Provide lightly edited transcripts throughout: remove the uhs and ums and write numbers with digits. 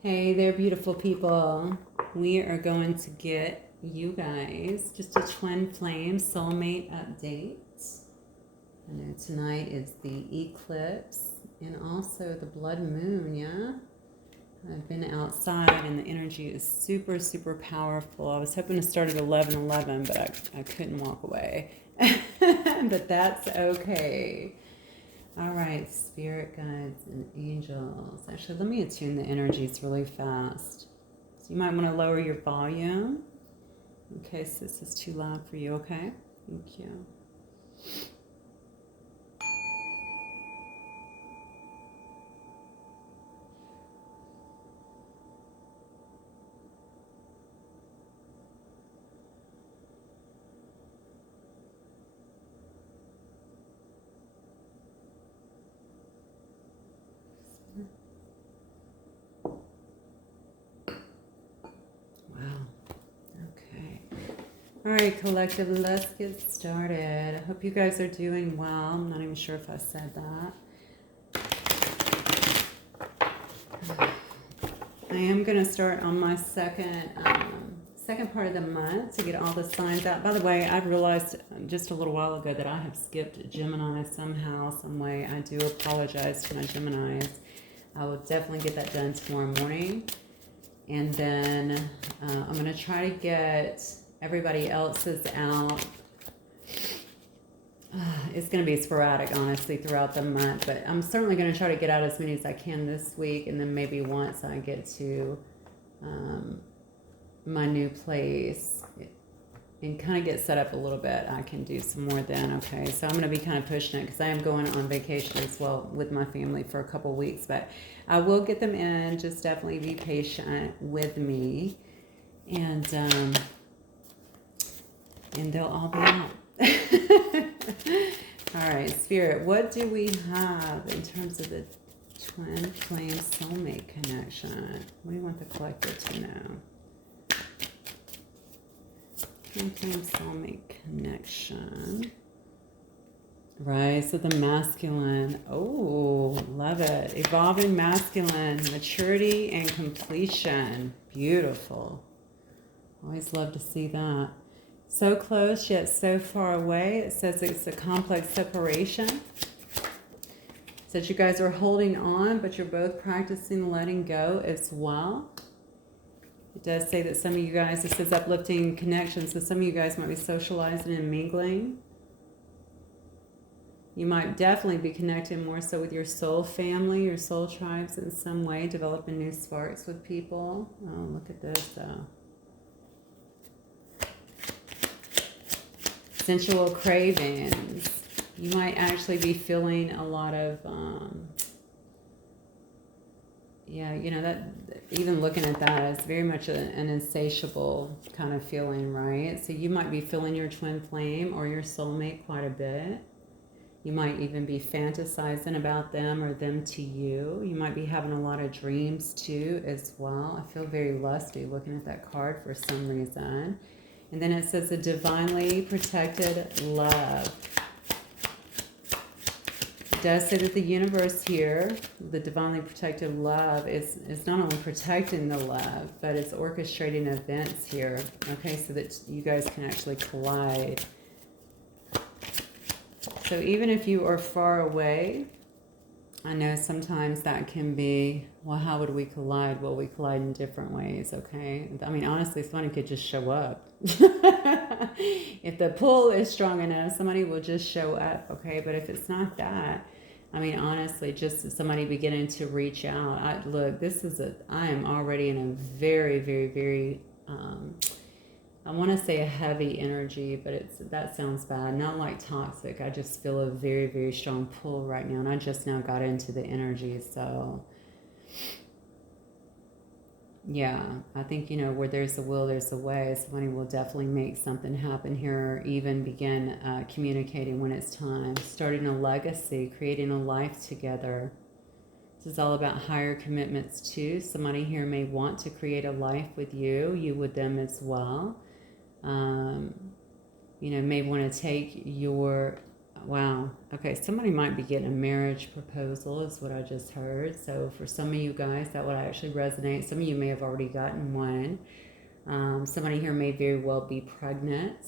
Hey there, beautiful people. We are going to get you guys just a twin flame soulmate update. I know tonight is the eclipse and also the blood moon, yeah? I've been outside and the energy is super, super powerful. I was hoping to start at 11:11, but I couldn't walk away. But that's okay. All right, spirit guides and angels. Actually, let me attune the energies really fast. So you might want to lower your volume in case this is too loud for you, okay? Thank you. Wow. Okay. All right, collective, let's get started. I hope you guys are doing well. I'm not even sure if I said that. I am going to start on my second part of the month to get all the signs out. By the way, I realized just a little while ago that I have skipped Gemini somehow, some way. I do apologize to my Geminis. I will definitely get that done tomorrow morning. And then I'm going to try to get everybody else's out. It's going to be sporadic, honestly, throughout the month. But I'm certainly going to try to get out as many as I can this week. And then maybe once I get to my new place and kind of get set up a little bit, I can do some more then. Okay, so I'm going to be kind of pushing it because I am going on vacation as well with my family for a couple weeks, but I will get them in. Just definitely be patient with me, and they'll all be out. All right, Spirit, what do we have in terms of the twin flame soulmate connection? What do you want the collective to know? Twin flame soulmate connection. Right, so the masculine. Oh, love it. Evolving masculine, maturity and completion. Beautiful. Always love to see that. So close yet so far away. It says it's a complex separation. It says you guys are holding on, but you're both practicing letting go as well. It does say that some of you guys, it says uplifting connections, so some of you guys might be socializing and mingling. You might definitely be connecting more so with your soul family, your soul tribes in some way, developing new sparks with people. Oh, look at this though. Sensual cravings. You might actually be feeling a lot of, that even looking at that, it's very much an insatiable kind of feeling, right? So you might be feeling your twin flame or your soulmate quite a bit. You might even be fantasizing about them or them to you. You might be having a lot of dreams too as well. I feel very lusty looking at that card for some reason. And then it says a divinely protected love. It does say that the universe here, the divinely protected love, is not only protecting the love, but it's orchestrating events here, okay, so that you guys can actually collide. So even if you are far away, I know sometimes that can be, well, how would we collide? Well, we collide in different ways, okay? I mean, honestly, somebody could just show up. If the pull is strong enough, somebody will just show up, okay? But if it's not that, I mean, honestly, just somebody beginning to reach out. I am already in a very, very, very, I want to say a heavy energy, but that sounds bad. Not like toxic. I just feel a very, very strong pull right now. And I just now got into the energy. So, yeah, I think, where there's a will, there's a way. Somebody will definitely make something happen here, or even begin communicating when it's time. Starting a legacy, creating a life together. This is all about higher commitments too. Somebody here may want to create a life with you, you with them as well. May want to take your Wow. Okay, somebody might be getting a marriage proposal is what I just heard. So for some of you guys, that would actually resonate. Some of you may have already gotten one. Somebody here may very well be pregnant.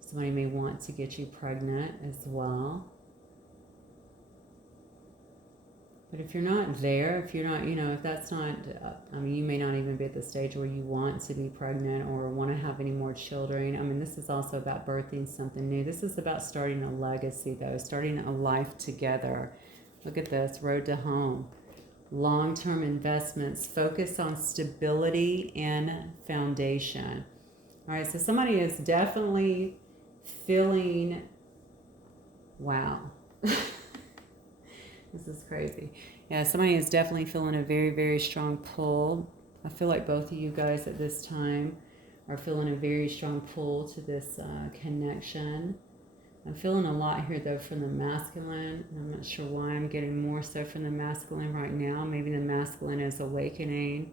Somebody may want to get you pregnant as well. But if you're not there, if you're not, if that's not, I mean, you may not even be at the stage where you want to be pregnant or want to have any more children. I mean, this is also about birthing something new. This is about starting a legacy, though, starting a life together. Look at this, road to home. Long-term investments, focus on stability and foundation. All right, so somebody is definitely feeling, wow. This is crazy. Yeah, somebody is definitely feeling a very, very strong pull. I feel like both of you guys at this time are feeling a very strong pull to this connection. I'm feeling a lot here, though, from the masculine. I'm not sure why I'm getting more so from the masculine right now. Maybe the masculine is awakening.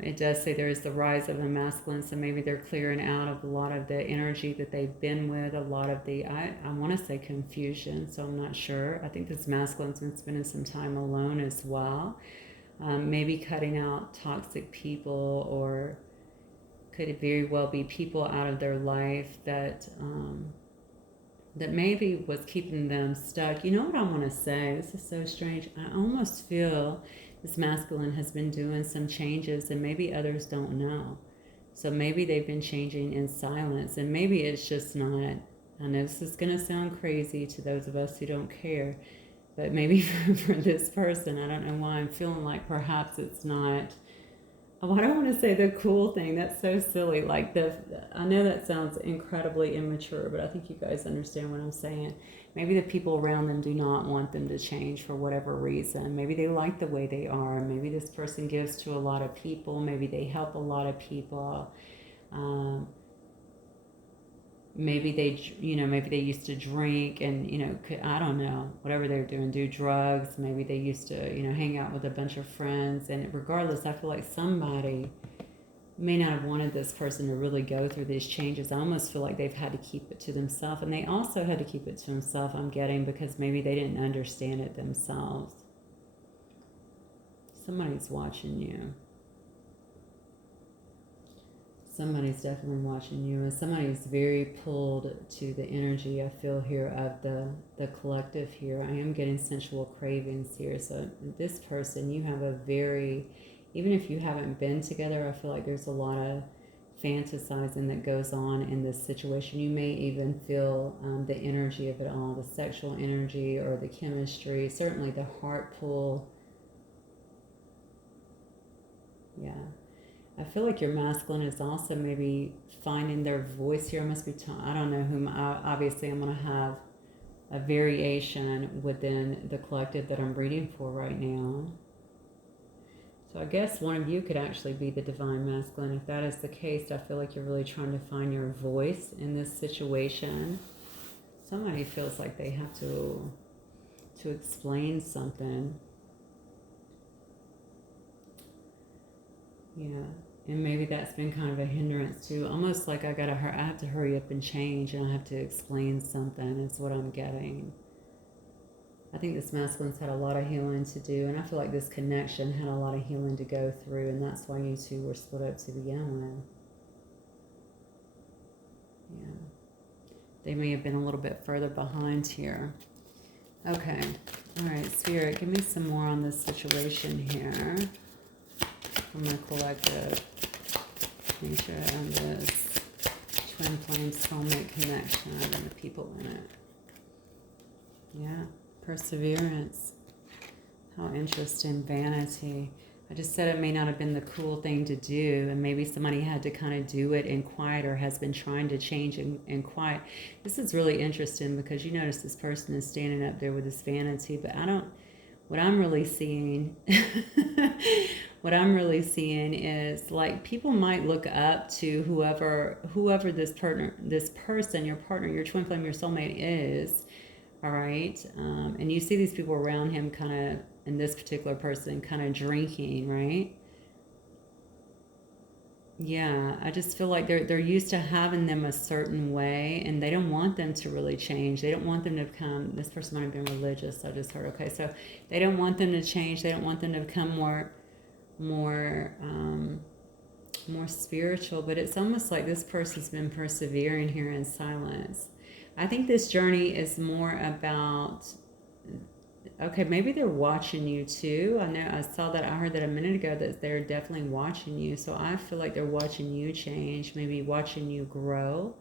It does say there is the rise of the masculine, so maybe they're clearing out of a lot of the energy that they've been with, a lot of the, I want to say confusion, so I'm not sure. I think this masculine's been spending some time alone as well. Maybe cutting out toxic people, or could it very well be people out of their life that that maybe was keeping them stuck. You know what I want to say? This is so strange. I almost feel this masculine has been doing some changes and maybe others don't know. So maybe they've been changing in silence, and maybe it's just not, I know this is going to sound crazy to those of us who don't care, but maybe for this person, I don't know why I'm feeling like perhaps it's not, oh, I don't want to say the cool thing. That's so silly. Like I know that sounds incredibly immature, but I think you guys understand what I'm saying. Maybe the people around them do not want them to change for whatever reason. Maybe they like the way they are. Maybe this person gives to a lot of people. Maybe they help a lot of people. Maybe maybe they used to drink and, I don't know, whatever they're doing, do drugs. Maybe they used to, hang out with a bunch of friends. And regardless, I feel like somebody may not have wanted this person to really go through these changes. I almost feel like they've had to keep it to themselves. And they also had to keep it to themselves, I'm getting, because maybe they didn't understand it themselves. Somebody's watching you. Somebody's definitely watching you, and somebody's very pulled to the energy I feel here of the collective here. I am getting sensual cravings here. So this person, you have a very, even if you haven't been together, I feel like there's a lot of fantasizing that goes on in this situation. You may even feel the energy of it all, the sexual energy or the chemistry, certainly the heart pull. Yeah. I feel like your masculine is also maybe finding their voice here. I must be, I don't know whom, obviously I'm going to have a variation within the collective that I'm reading for right now. So I guess one of you could actually be the divine masculine. If that is the case, I feel like you're really trying to find your voice in this situation. Somebody feels like they have to explain something. Yeah. And maybe that's been kind of a hindrance too. Almost like I have to hurry up and change, and I have to explain something is what I'm getting. I think this masculine's had a lot of healing to do, and I feel like this connection had a lot of healing to go through, and that's why you two were split up to begin with. Yeah. They may have been a little bit further behind here. Okay. All right, Spirit, give me some more on this situation here. From the collective. Make sure I end this twin flame soulmate connection and the people in it. Yeah, perseverance. How interesting. Vanity. I just said it may not have been the cool thing to do, and maybe somebody had to kind of do it in quiet, or has been trying to change in quiet. This is really interesting because you notice this person is standing up there with this vanity, but what I'm really seeing what I'm really seeing is like people might look up to whoever this person, your partner, your twin flame, your soulmate is, all right? And you see these people around him kind of, and this particular person kind of drinking, right? Yeah, I just feel like they're used to having them a certain way, and they don't want them to really change. They don't want them to become, this person might have been religious, I just heard. Okay, so they don't want them to change. They don't want them to become more more spiritual, but it's almost like this person's been persevering here in silence. I think this journey is more about, okay, maybe they're watching you too. I know I saw that, I heard that a minute ago, that they're definitely watching you. So I feel like they're watching you change, maybe watching you grow.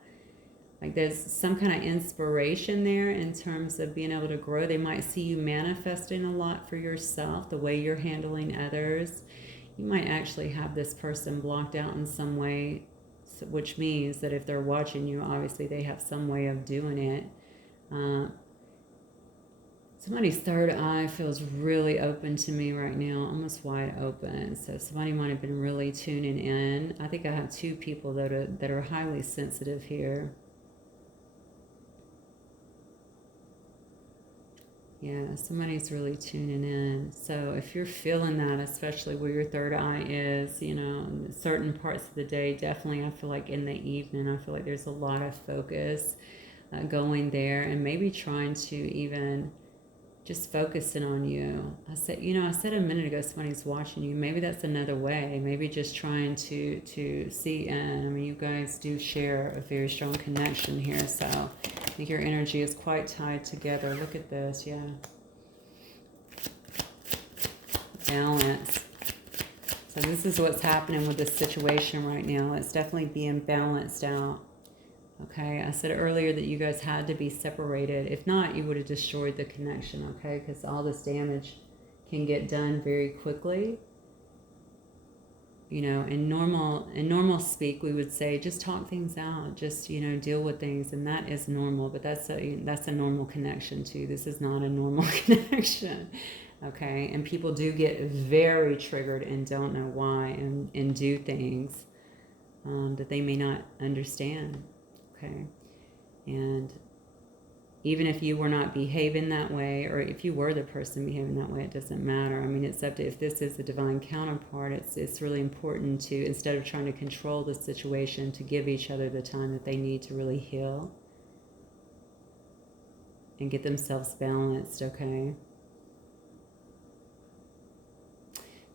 Like there's some kind of inspiration there in terms of being able to grow. They might see you manifesting a lot for yourself, the way you're handling others. You might actually have this person blocked out in some way, which means that if they're watching you, obviously they have some way of doing it. Uh, Somebody's third eye feels really open to me right now, almost wide open. So somebody might have been really tuning in. I think I have two people that are highly sensitive here. Yeah, somebody's really tuning in. So if you're feeling that, especially where your third eye is, in certain parts of the day, definitely I feel like in the evening, I feel like there's a lot of focus going there, and maybe trying to even just focusing on you. I said a minute ago, somebody's watching you. Maybe that's another way. Maybe just trying to see in. I mean, you guys do share a very strong connection here, so I think your energy is quite tied together. Look at this, yeah. Balance. So this is what's happening with this situation right now. It's definitely being balanced out. Okay, I said earlier that you guys had to be separated. If not, you would have destroyed the connection, okay? Because all this damage can get done very quickly. In normal speak, we would say just talk things out, just deal with things, and that is normal. But that's a normal connection too. This is not a normal connection, okay? And people do get very triggered and don't know why, and do things that they may not understand. Okay, and even if you were not behaving that way, or if you were the person behaving that way, it doesn't matter. I mean, it's up to, if this is a divine counterpart, it's really important to, instead of trying to control the situation, to give each other the time that they need to really heal and get themselves balanced, okay?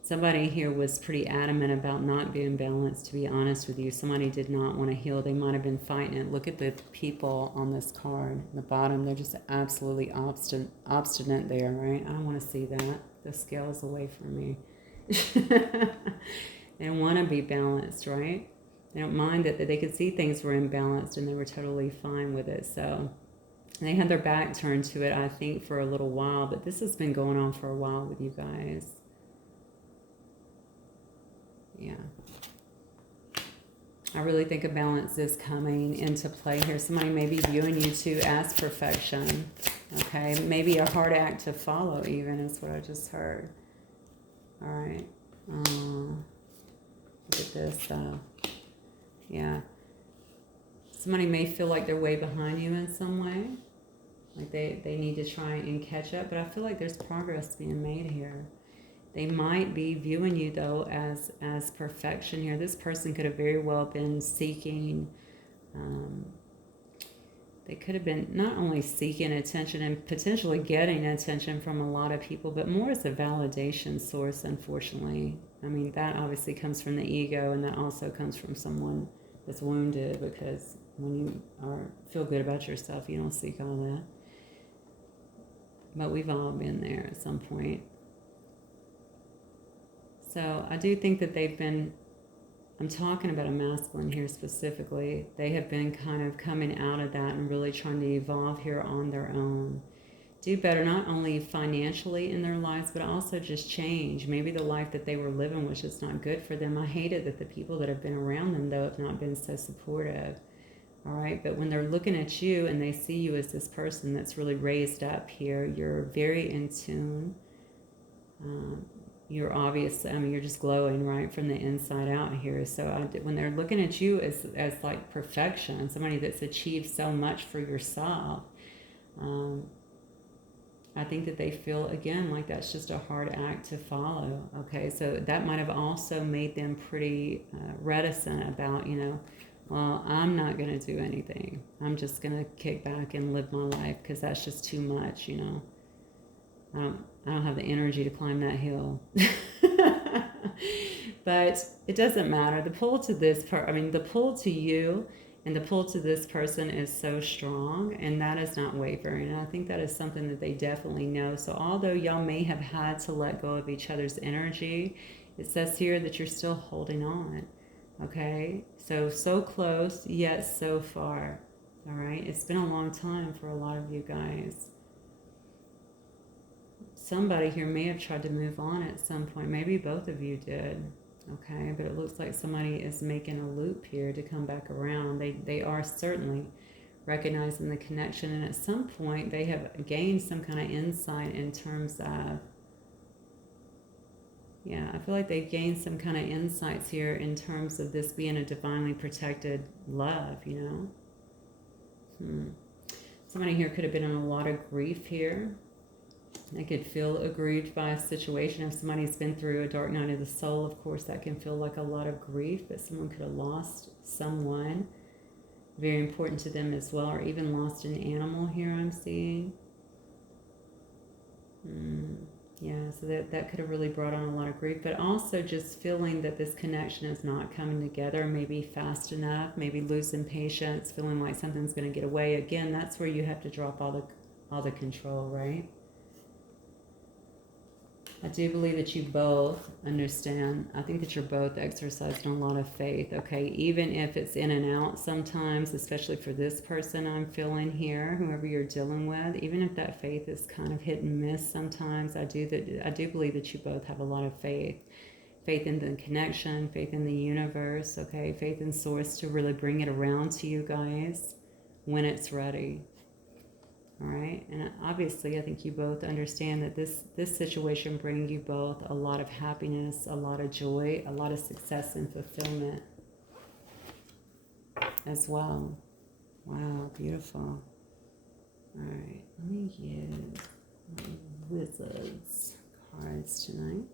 Somebody here was pretty adamant about not being balanced, to be honest with you. Somebody did not want to heal. They might have been fighting it. Look at the people on this card, the bottom. They're just absolutely obstinate there, right? I don't want to see that. The scale's away from me. They don't want to be balanced, right? They don't mind that they could see things were imbalanced, and they were totally fine with it. So they had their back turned to it, I think, for a little while. But this has been going on for a while with you guys. Yeah. I really think a balance is coming into play here. Somebody may be viewing you too as perfection. Okay. Maybe a hard act to follow even is what I just heard. All right. Look at this though. Yeah. Somebody may feel like they're way behind you in some way. Like they need to try and catch up. But I feel like there's progress being made here. They might be viewing you, though, as perfection here. This person could have very well been seeking, they could have been not only seeking attention and potentially getting attention from a lot of people, but more as a validation source, unfortunately. I mean, that obviously comes from the ego, and that also comes from someone that's wounded, because when you feel good about yourself, you don't seek all that. But we've all been there at some point. So I do think that they've been, I'm talking about a masculine here specifically, they have been kind of coming out of that and really trying to evolve here on their own. Do better, not only financially in their lives, but also just change. Maybe the life that they were living was just not good for them. I hate it that the people that have been around them, though, have not been so supportive. All right, but when they're looking at you and they see you as this person that's really raised up here, you're very in tune. You're obvious, I mean, you're just glowing right from the inside out here. So when they're looking at you as like perfection, somebody that's achieved so much for yourself, I think that they feel, again, like that's just a hard act to follow. Okay, so that might have also made them pretty reticent about, well, I'm not going to do anything. I'm just going to kick back and live my life because that's just too much. I don't have the energy to climb that hill. But it doesn't matter. The pull to the pull to you and the pull to this person is so strong, and that is not wavering. And I think that is something that they definitely know. So although y'all may have had to let go of each other's energy, it says here that you're still holding on. Okay? So close, yet so far. All right? It's been a long time for a lot of you guys. Somebody here may have tried to move on at some point. Maybe both of you did. Okay, but it looks like somebody is making a loop here to come back around. They are certainly recognizing the connection, and at some point they have gained some kind of insight in terms of, I feel like they've gained some kind of insights here in terms of this being a divinely protected love, Somebody here could have been in a lot of grief here. They could feel aggrieved by a situation. If somebody's been through a dark night of the soul, of course, that can feel like a lot of grief, but someone could have lost someone very important to them as well, or even lost an animal here I'm seeing. So that could have really brought on a lot of grief, but also just feeling that this connection is not coming together, maybe fast enough, maybe losing patience, feeling like something's going to get away. Again, that's where you have to drop all the control, right? I do believe that you both understand. I think that you're both exercising a lot of faith, okay? Even if it's in and out sometimes, especially for this person I'm feeling here, whoever you're dealing with, even if that faith is kind of hit and miss sometimes, I do believe that you both have a lot of faith. Faith in the connection, faith in the universe, okay? Faith in source to really bring it around to you guys when it's ready. All right, and obviously I think you both understand that this situation brings you both a lot of happiness, a lot of joy, a lot of success and fulfillment as well. Wow, beautiful. All right, let me use my Wizards cards tonight.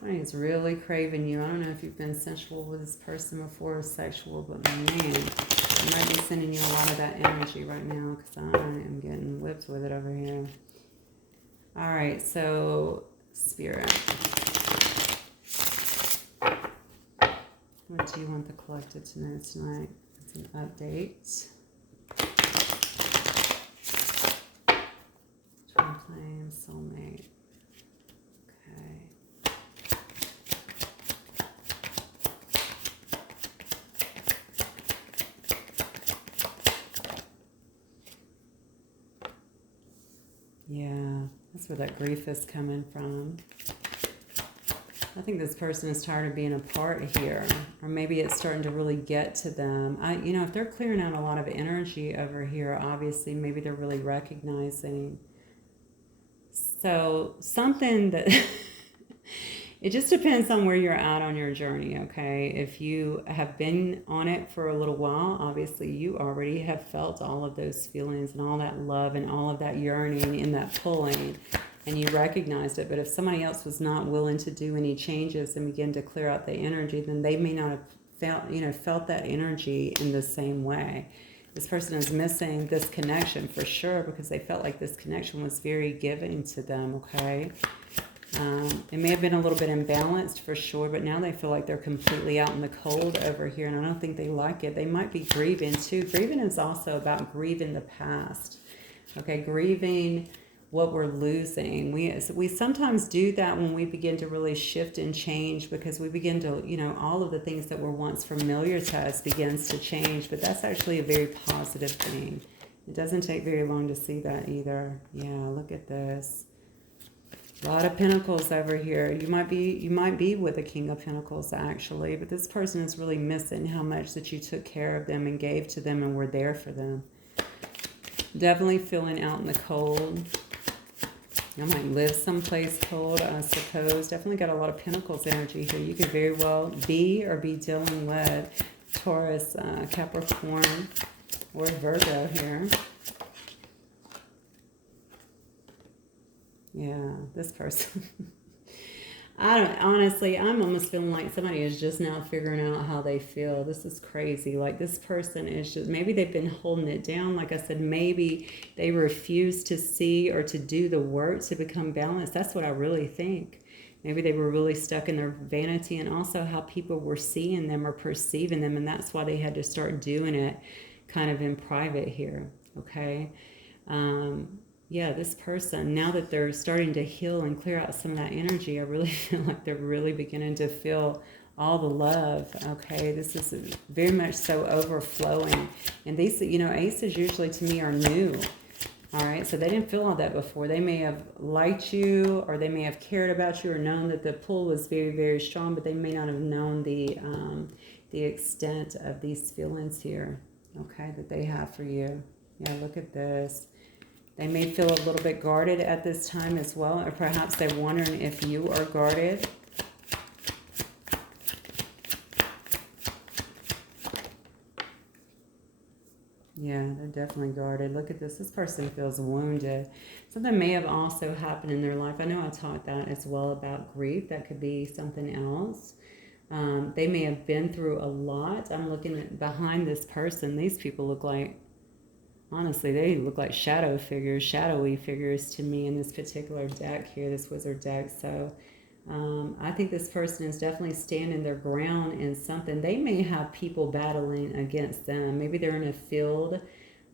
Somebody's really craving you. I don't know if you've been sensual with this person before or sexual, but man, I might be sending you a lot of that energy right now because I am getting whipped with it over here. All right, so Spirit, what do you want the collective to know tonight? It's an update. Twin flame, soulmate. Okay. Yeah, that's where that grief is coming from. I think this person is tired of being apart here, or maybe it's starting to really get to them. If they're clearing out a lot of energy over here, obviously maybe they're really recognizing. So something that it just depends on where you're at on your journey, okay? If you have been on it for a little while, obviously you already have felt all of those feelings and all that love and all of that yearning and that pulling, and you recognized it. But if somebody else was not willing to do any changes and begin to clear out the energy, then they may not have felt that energy in the same way. This person is missing this connection for sure because they felt like this connection was very giving to them, okay? It may have been a little bit imbalanced for sure, but now they feel like they're completely out in the cold over here, and I don't think they like it. They might be grieving too. Grieving is also about grieving the past, okay? Grieving what we're losing. We sometimes do that when we begin to really shift and change because we begin to, all of the things that were once familiar to us begins to change, but that's actually a very positive thing. It doesn't take very long to see that either. Yeah, look at this. A lot of pentacles over here. You might be with a King of Pentacles actually, but this person is really missing how much that you took care of them and gave to them and were there for them. Definitely feeling out in the cold. You might live someplace cold, I suppose. Definitely got a lot of Pentacles energy here. You could very well be or be dealing with Taurus, Capricorn, or Virgo here. Yeah, this person. Honestly, I'm almost feeling like somebody is just now figuring out how they feel. This is crazy. Like this person is just, maybe they've been holding it down. Like I said, maybe they refuse to see or to do the work to become balanced. That's what I really think. Maybe they were really stuck in their vanity and also how people were seeing them or perceiving them. And that's why they had to start doing it kind of in private here. Okay. Yeah, this person, now that they're starting to heal and clear out some of that energy, I really feel like they're really beginning to feel all the love. Okay, this is very much so overflowing. And these, you know, aces usually to me are new. All right, so they didn't feel all that before. They may have liked you, or they may have cared about you, or known that the pull was very, very strong, but they may not have known the extent of these feelings here, okay, that they have for you. Yeah, look at this. They may feel a little bit guarded at this time as well, or perhaps they're wondering if you are guarded. Yeah, they're definitely guarded. Look at this. This person feels wounded. Something may have also happened in their life. I know I taught that as well about grief. That could be something else. They may have been through a lot. I'm looking at behind this person. These people look like, honestly, they look like shadow figures, shadowy figures to me in this particular deck here, this wizard deck. So I think this person is definitely standing their ground in something. They may have people battling against them. Maybe they're in a field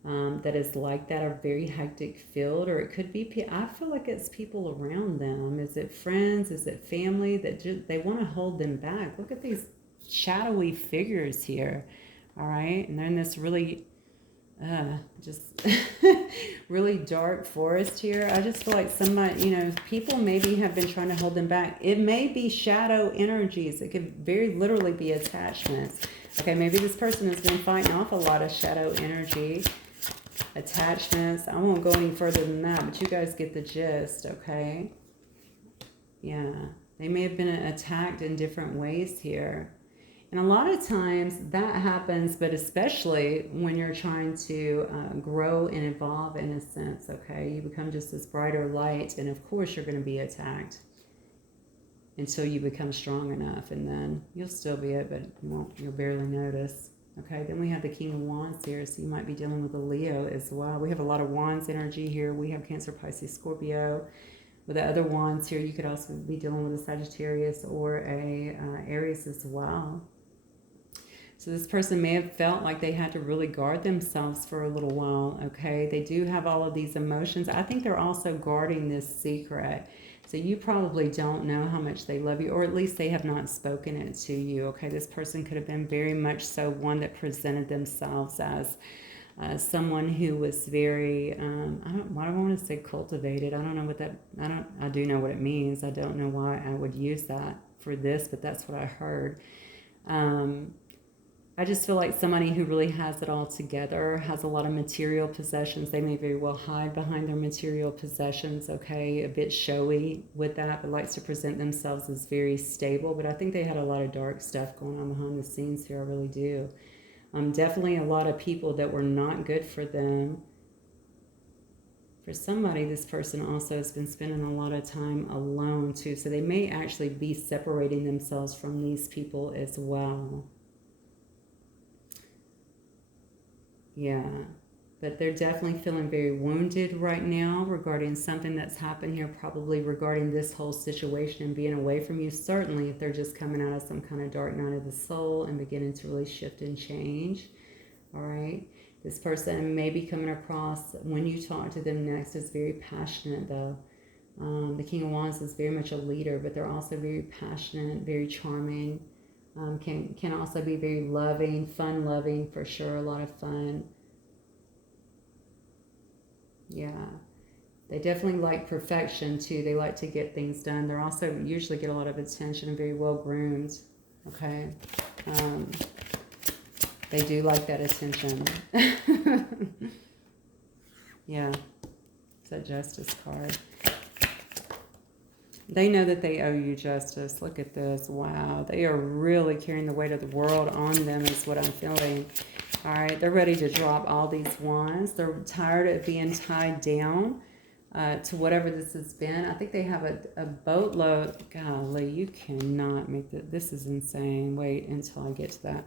that is like that, a very hectic field, or it could be, I feel like it's people around them. Is it friends? Is it family that just, they want to hold them back? Look at these shadowy figures here. All right. And they're in this really just really dark forest here. I just feel like somebody, you know, people maybe have been trying to hold them back. It may be shadow energies. It could very literally be attachments. Okay, maybe this person has been fighting off a lot of shadow energy, attachments. I won't go any further than that, but you guys get the gist, okay? Yeah, they may have been attacked in different ways here. And a lot of times that happens, but especially when you're trying to grow and evolve in a sense, okay? You become just this brighter light, and of course you're going to be attacked until you become strong enough, and then you'll still be it, but you'll barely notice, okay? Then we have the King of Wands here, so you might be dealing with a Leo as well. We have a lot of Wands energy here. We have Cancer, Pisces, Scorpio. With the other Wands here, you could also be dealing with a Sagittarius or a Aries as well. So this person may have felt like they had to really guard themselves for a little while, okay? They do have all of these emotions. I think they're also guarding this secret. So you probably don't know how much they love you, or at least they have not spoken it to you, okay? This person could have been very much so one that presented themselves as someone who was very, I don't want to say cultivated. I don't know what that, I do know what it means. I don't know why I would use that for this, but that's what I heard. I just feel like somebody who really has it all together, has a lot of material possessions. They may very well hide behind their material possessions, okay, a bit showy with that, but likes to present themselves as very stable. But I think they had a lot of dark stuff going on behind the scenes here, I really do. Definitely a lot of people that were not good for them. For somebody, this person also has been spending a lot of time alone too, so they may actually be separating themselves from these people as well. Yeah, but they're definitely feeling very wounded right now regarding something that's happened here, probably regarding this whole situation and being away from you. Certainly if they're just coming out of some kind of dark night of the soul and beginning to really shift and change. All right, this person may be coming across, when you talk to them next, is very passionate though. The King of Wands is very much a leader, but they're also very passionate, very charming. Can also be very loving, fun-loving for sure, a lot of fun. Yeah, they definitely like perfection too. They like to get things done. They're also usually get a lot of attention and very well groomed. Okay, they do like that attention. Yeah, it's a Justice card. They know that they owe you justice. Look at this. Wow. They are really carrying the weight of the world on them is what I'm feeling. All right. They're ready to drop all these wands. They're tired of being tied down to whatever this has been. I think they have a boatload. Golly, you cannot make that. This is insane. Wait until I get to that.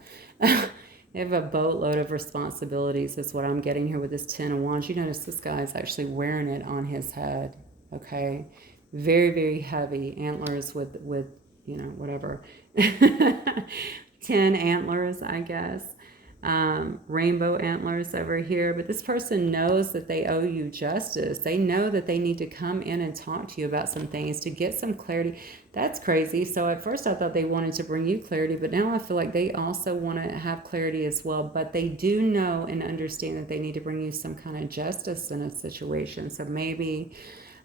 They have a boatload of responsibilities is what I'm getting here with this 10 of Wands. You notice this guy is actually wearing it on his head. Okay. Very, very heavy antlers with you know, whatever. 10 antlers, I guess. Rainbow antlers over here. But this person knows that they owe you justice. They know that they need to come in and talk to you about some things to get some clarity. That's crazy. So at first I thought they wanted to bring you clarity, but now I feel like they also want to have clarity as well. But they do know and understand that they need to bring you some kind of justice in a situation. So maybe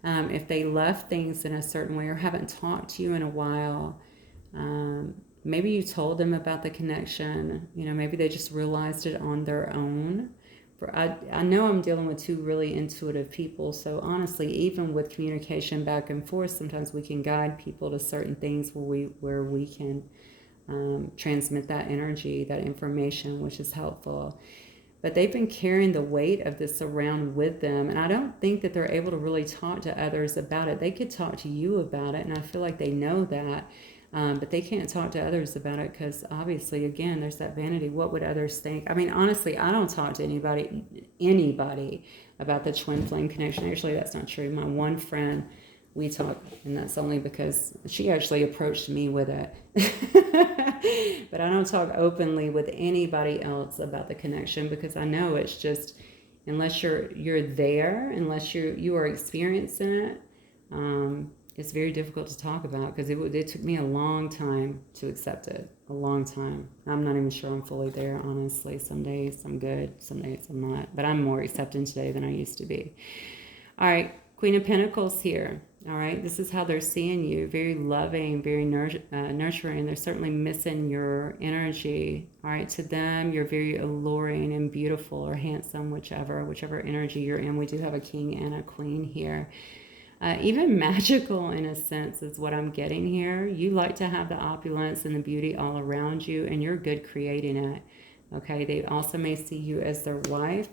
if they left things in a certain way or haven't talked to you in a while, maybe you told them about the connection, you know, maybe they just realized it on their own. I know I'm dealing with two really intuitive people, so honestly, even with communication back and forth, sometimes we can guide people to certain things where we can transmit that energy, that information, which is helpful. But they've been carrying the weight of this around with them, and I don't think that they're able to really talk to others about it. They could talk to you about it, and I feel like they know that. But they can't talk to others about it because obviously, again, there's that vanity. What would others think? I mean, honestly, I don't talk to anybody about the twin flame connection. Actually, that's not true. My one friend, we talk, and that's only because she actually approached me with it. But I don't talk openly with anybody else about the connection because I know it's just, unless you're there, unless you are experiencing it, it's very difficult to talk about because it took me a long time to accept it. A long time. I'm not even sure I'm fully there, honestly. Some days I'm good, some days I'm not. But I'm more accepting today than I used to be. All right, Queen of Pentacles here. All right, this is how they're seeing you. Very loving, very nurturing. They're certainly missing your energy. All right, to them, you're very alluring and beautiful or handsome, whichever energy you're in. We do have a king and a queen here. Even magical in a sense is what I'm getting here. You like to have the opulence and the beauty all around you, and you're good creating it. Okay, they also may see you as their wife.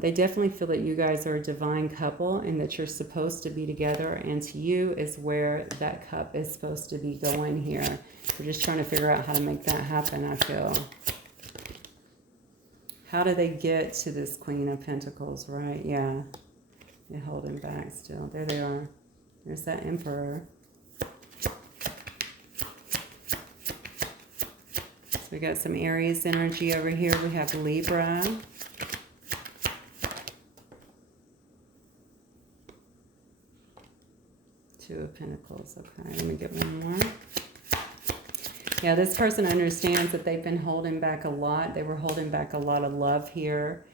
They definitely feel that you guys are a divine couple and that you're supposed to be together, and to you is where that cup is supposed to be going here. We're just trying to figure out how to make that happen, I feel. How do they get to this Queen of Pentacles, right? Yeah. They're holding back still. There they are. There's that Emperor. So we got some Aries energy over here. We have Libra. Two of Pentacles. Okay, let me get one more. Yeah, this person understands that they've been holding back a lot. They were holding back a lot of love here.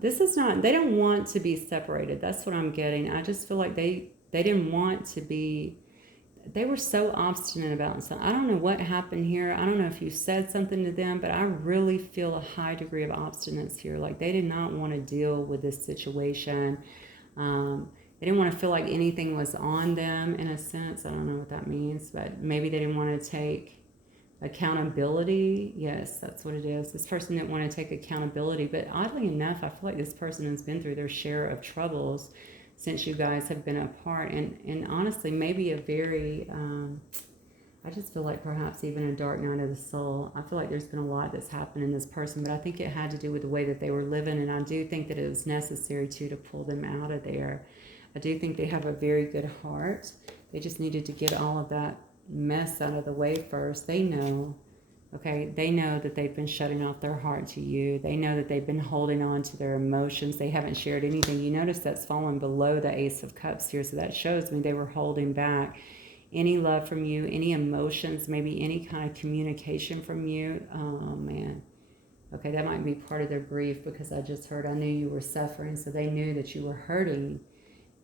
This is not, they don't want to be separated. That's what I'm getting. I just feel like they didn't want to be, they were so obstinate about something. I don't know what happened here. I don't know if you said something to them, but I really feel a high degree of obstinance here. Like they did not want to deal with this situation. They didn't want to feel like anything was on them in a sense. I don't know what that means, but maybe they didn't want to take accountability. Yes, that's what it is. This person didn't want to take accountability, but oddly enough, I feel like this person has been through their share of troubles since you guys have been apart, and honestly, maybe a very, I just feel like perhaps even a dark night of the soul. I feel like there's been a lot that's happened in this person, but I think it had to do with the way that they were living, and I do think that it was necessary to pull them out of there. I do think they have a very good heart. They just needed to get all of that mess out of the way first. They know, okay, they know that they've been shutting off their heart to you. They know that they've been holding on to their emotions. They haven't shared anything. You notice that's fallen below the Ace of Cups here, so that shows me they were holding back any love from you, any emotions, maybe any kind of communication from you. Oh man, okay, that might be part of their grief, because I just heard, I knew you were suffering, so they knew that you were hurting,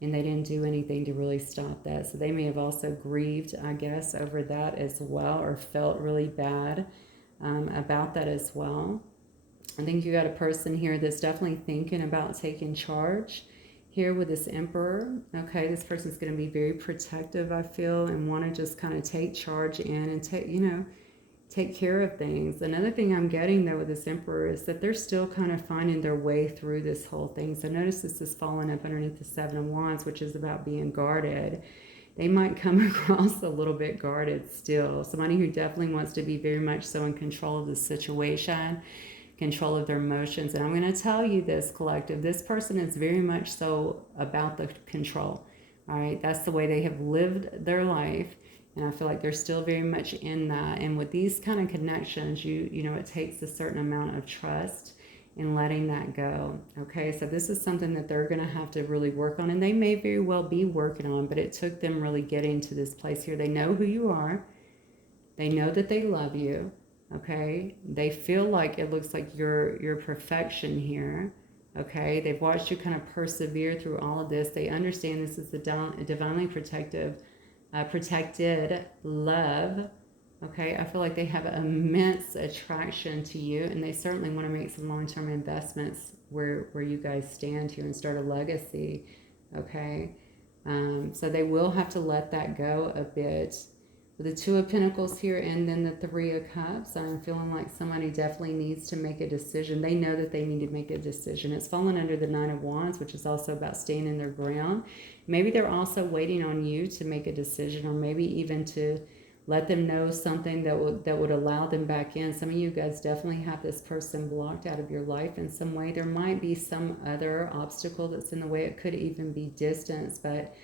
and they didn't do anything to really stop that. So they may have also grieved, I guess, over that as well, or felt really bad about that as well. I think you got a person here that's definitely thinking about taking charge here with this Emperor. Okay, this person's going to be very protective, I feel, and want to just kind of take charge in and take care of things. Another thing I'm getting though with this Emperor is that they're still kind of finding their way through this whole thing. So notice this is falling up underneath the Seven of Wands, which is about being guarded. They might come across a little bit guarded still. Somebody who definitely wants to be very much so in control of the situation, control of their emotions. And I'm going to tell you this, collective, this person is very much so about the control. All right, that's the way they have lived their life. And I feel like they're still very much in that. And with these kind of connections, you know, it takes a certain amount of trust in letting that go. Okay, so this is something that they're going to have to really work on. And they may very well be working on, but it took them really getting to this place here. They know who you are. They know that they love you. Okay, they feel like it looks like you're perfection here. Okay, they've watched you kind of persevere through all of this. They understand this is the divinely protected love. Okay, I feel like they have immense attraction to you, and they certainly want to make some long-term investments where you guys stand here and start a legacy. Okay, so they will have to let that go a bit. With the Two of Pentacles here and then the Three of Cups, I'm feeling like somebody definitely needs to make a decision. They know that they need to make a decision. It's fallen under the Nine of Wands, which is also about staying in their ground. Maybe they're also waiting on you to make a decision, or maybe even to let them know something that would allow them back in. Some of you guys definitely have this person blocked out of your life in some way. There might be some other obstacle that's in the way. It could even be distance, but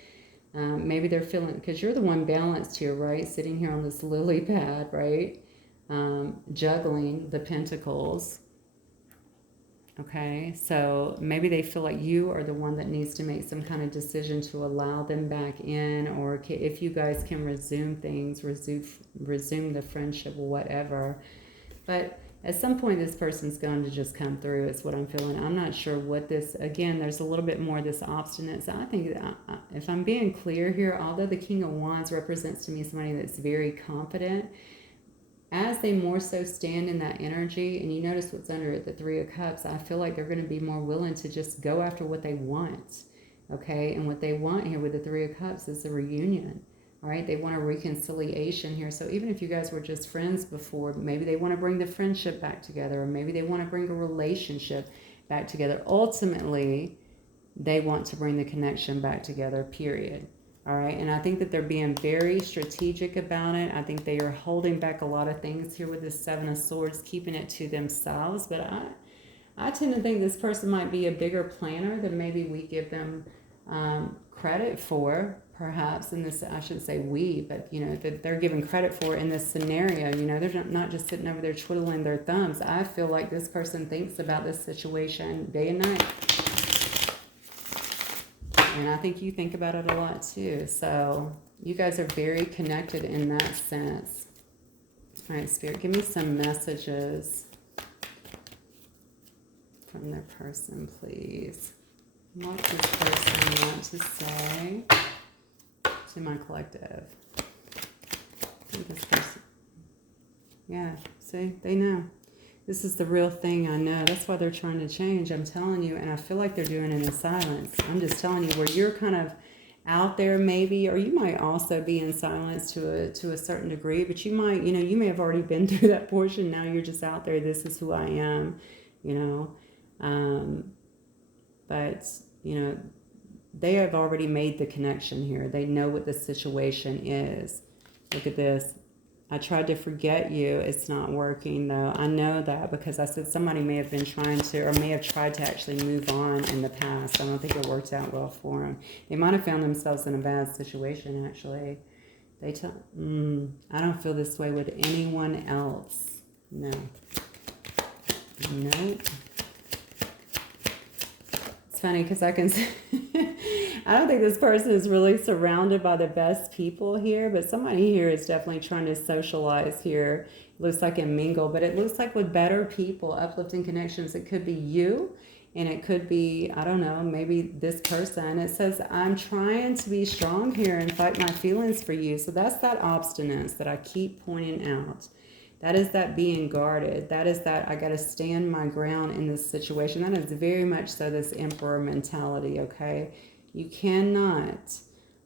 maybe they're feeling, because you're the one balanced here, right? Sitting here on this lily pad, right? Juggling the pentacles. Okay, so maybe they feel like you are the one that needs to make some kind of decision to allow them back in, or if you guys can resume things, resume the friendship or whatever. But at some point, this person's going to just come through. It's what I'm feeling. I'm not sure what this, again, there's a little bit more of this obstinance. I think that if I'm being clear here, although the King of Wands represents to me somebody that's very confident, as they more so stand in that energy, and you notice what's under it, the Three of Cups, I feel like they're going to be more willing to just go after what they want. Okay, and what they want here with the Three of Cups is a reunion. All right, they want a reconciliation here. So even if you guys were just friends before, maybe they want to bring the friendship back together, or maybe they want to bring a relationship back together. Ultimately, they want to bring the connection back together, period. All right, and I think that they're being very strategic about it. I think they are holding back a lot of things here with the Seven of Swords, keeping it to themselves. But I tend to think this person might be a bigger planner than maybe we give them credit for. Perhaps in this, I shouldn't say we, but you know, that they're given credit for in this scenario. You know, they're not just sitting over there twiddling their thumbs. I feel like this person thinks about this situation day and night. And I think you think about it a lot too. So you guys are very connected in that sense. All right, Spirit, give me some messages from their person, please. What does this person want to say to my collective? This person. Yeah, see, they know. This is the real thing, I know. That's why they're trying to change, I'm telling you. And I feel like they're doing it in silence. I'm just telling you, where you're kind of out there maybe, or you might also be in silence to a certain degree, but you might, you know, you may have already been through that portion. Now you're just out there. This is who I am, you know. But, you know, they have already made the connection here. They know what the situation is. Look at this. I tried to forget you. It's not working, though. I know that because I said somebody may have been trying to, or may have tried to actually move on in the past. I don't think it worked out well for them. They might have found themselves in a bad situation, actually. I don't feel this way with anyone else. No. Nope. It's funny because I can I don't think this person is really surrounded by the best people here, but somebody here is definitely trying to socialize here. It looks like and mingle, but it looks like with better people, uplifting connections. It could be you, and it could be, I don't know, maybe this person. It says, I'm trying to be strong here and fight my feelings for you. So that's that obstinance that I keep pointing out. That is that being guarded. That is that I got to stand my ground in this situation. That is very much so this emperor mentality, okay? You cannot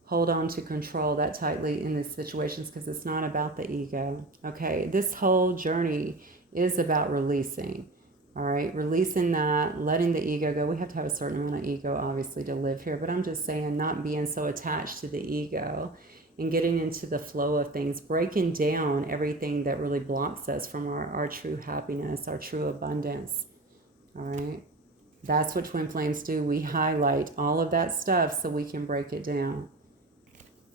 hold on to control that tightly in these situations because it's not about the ego, okay? This whole journey is about releasing, all right? Releasing that, letting the ego go. We have to have a certain amount of ego, obviously, to live here, but I'm just saying not being so attached to the ego and getting into the flow of things, breaking down everything that really blocks us from our true happiness, our true abundance, all right? That's what twin flames do. We highlight all of that stuff so we can break it down.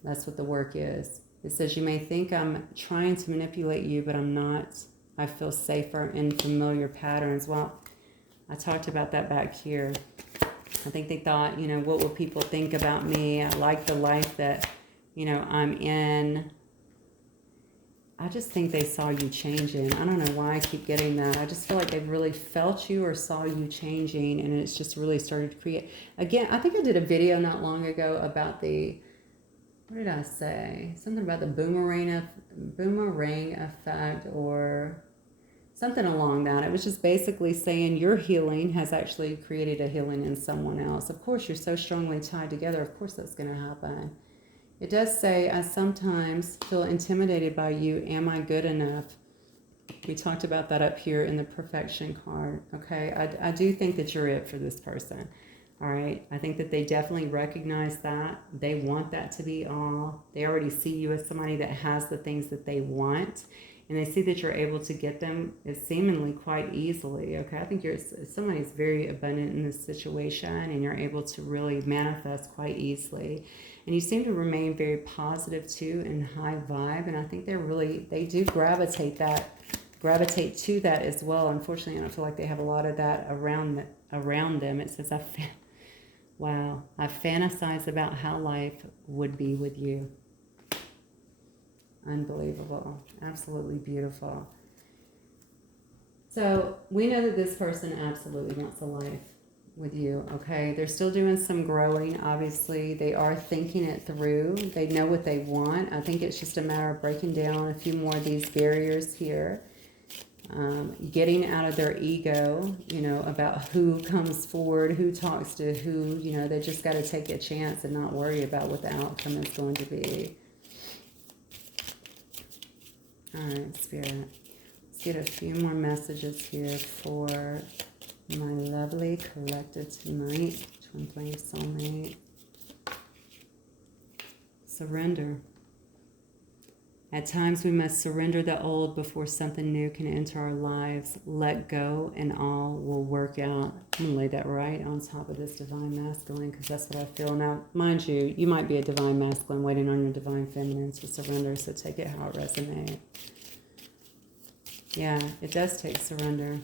That's what the work is. It says, you may think I'm trying to manipulate you, but I'm not. I feel safer in familiar patterns. Well, I talked about that back here. I think they thought, you know, what will people think about me? I like the life that, you know, I'm in. I just think they saw you changing. I don't know why I keep getting that. I just feel like they really felt you or saw you changing, and it's just really started to create. Again, I think I did a video not long ago about the, what did I say? Something about the boomerang effect or something along that. It was just basically saying your healing has actually created a healing in someone else. Of course, you're so strongly tied together. Of course, that's going to happen. It does say, I sometimes feel intimidated by you. Am I good enough? We talked about that up here in the perfection card. Okay, I do think that you're it for this person. All right, I think that they definitely recognize that. They want that to be all. They already see you as somebody that has the things that they want. And they see that you're able to get them seemingly quite easily. Okay, I think you're somebody who's very abundant in this situation, and you're able to really manifest quite easily. And you seem to remain very positive too and high vibe. And I think they do gravitate to that as well. Unfortunately, I don't feel like they have a lot of that around them. It says, wow, I fantasize about how life would be with you. Unbelievable. Absolutely beautiful. So we know that this person absolutely wants a life with you, okay? They're still doing some growing, obviously. They are thinking it through. They know what they want. I think it's just a matter of breaking down a few more of these barriers here. Getting out of their ego, you know, about who comes forward, who talks to who, you know, they just got to take a chance and not worry about what the outcome is going to be. All right, Spirit. Let's get a few more messages here for my lovely collective tonight. Twin flame soulmate. Surrender. At times we must surrender the old before something new can enter our lives. Let go and all will work out. I'm going to lay that right on top of this divine masculine because that's what I feel. Now, mind you, you might be a divine masculine waiting on your divine feminine to surrender, so take it how it resonates. Yeah, it does take surrender.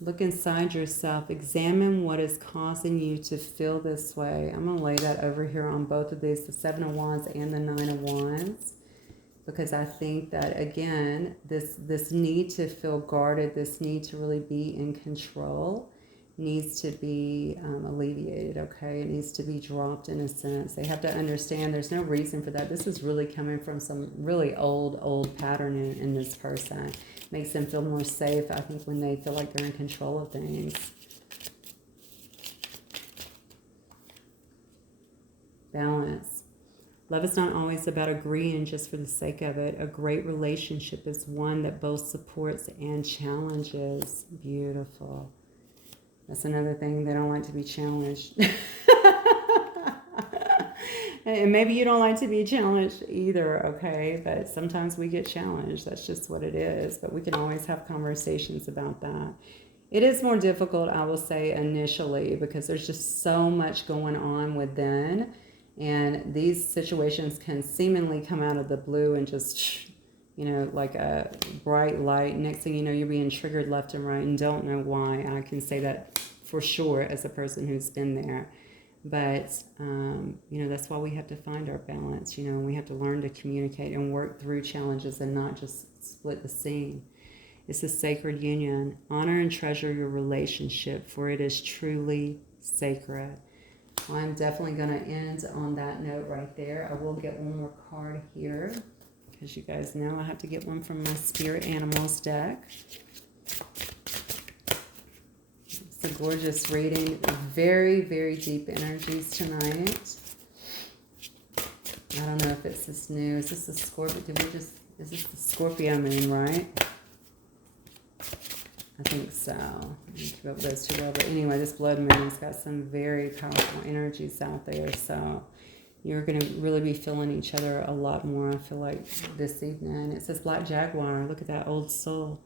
Look inside yourself. Examine what is causing you to feel this way. I'm going to lay that over here on both of these, the Seven of Wands and the Nine of Wands, because I think that, again, this need to feel guarded, this need to really be in control needs to be alleviated, okay? It needs to be dropped in a sense. They have to understand there's no reason for that. This is really coming from some really old pattern in this person. Makes them feel more safe, I think, when they feel like they're in control of things. Balance. Love is not always about agreeing just for the sake of it. A great relationship is one that both supports and challenges. Beautiful. That's another thing, they don't like to be challenged. And maybe you don't like to be challenged either, okay? But sometimes we get challenged. That's just what it is. But we can always have conversations about that. It is more difficult, I will say, initially, because there's just so much going on within. And these situations can seemingly come out of the blue and just, you know, like a bright light. Next thing you know, you're being triggered left and right and don't know why. I can say that for sure as a person who's been there. But, you know, that's why we have to find our balance. You know, we have to learn to communicate and work through challenges and not just split the scene. It's a sacred union. Honor and treasure your relationship, for it is truly sacred. I'm definitely going to end on that note right there. I will get one more card here, because you guys know I have to get one from my Spirit Animals deck. It's a gorgeous reading. Very, very deep energies tonight. I don't know if it's this new. Is this the Scorpio? Is this the Scorpio moon, right? I think so. I need to go over those two well. But anyway, this blood moon's got some very powerful energies out there. So you're going to really be feeling each other a lot more, I feel like, this evening. It says Black Jaguar. Look at that old soul.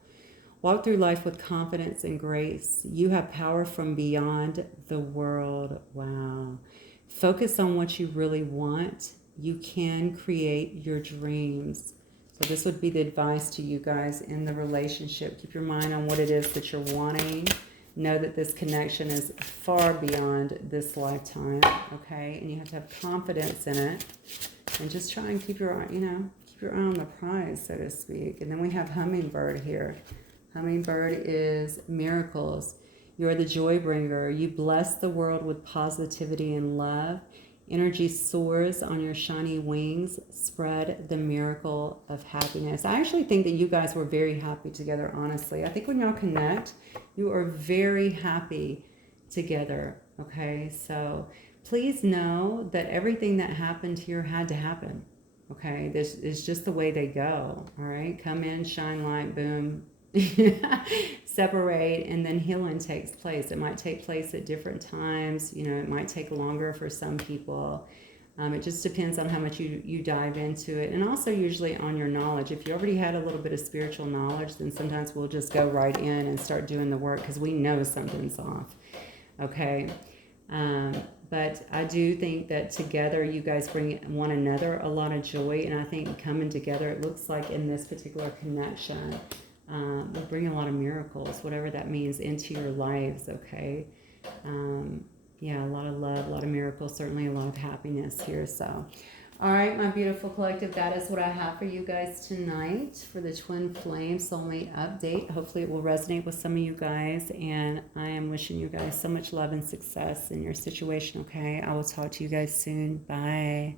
Walk through life with confidence and grace. You have power from beyond the world. Wow. Focus on what you really want. You can create your dreams. So this would be the advice to you guys in the relationship. Keep your mind on what it is that you're wanting. Know that this connection is far beyond this lifetime, okay? And you have to have confidence in it. And just try and keep your eye, keep your eye on the prize, so to speak. And then we have Hummingbird here. Hummingbird is miracles. You're the joy bringer. You bless the world with positivity and love. Energy soars on your shiny wings. Spread the miracle of happiness. I actually think that you guys were very happy together, honestly. I think when y'all connect, you are very happy together, okay? So please know that everything that happened here had to happen, okay? This is just the way they go, all right? Come in, shine light, boom. Separate, and then healing takes place. It might take place at different times. It might take longer for some people. It just depends on how much you dive into it, and also usually on your knowledge. If you already had a little bit of spiritual knowledge, then sometimes we'll just go right in and start doing the work because we know something's off, okay? But I do think that together you guys bring one another a lot of joy, and I think coming together, it looks like in this particular connection, will bring a lot of miracles, whatever that means, into your lives, okay? Yeah, a lot of love, a lot of miracles, certainly a lot of happiness here. So, all right, my beautiful collective, that is what I have for you guys tonight for the Twin Flame Soulmate update. Hopefully it will resonate with some of you guys, and I am wishing you guys so much love and success in your situation, okay? I will talk to you guys soon. Bye.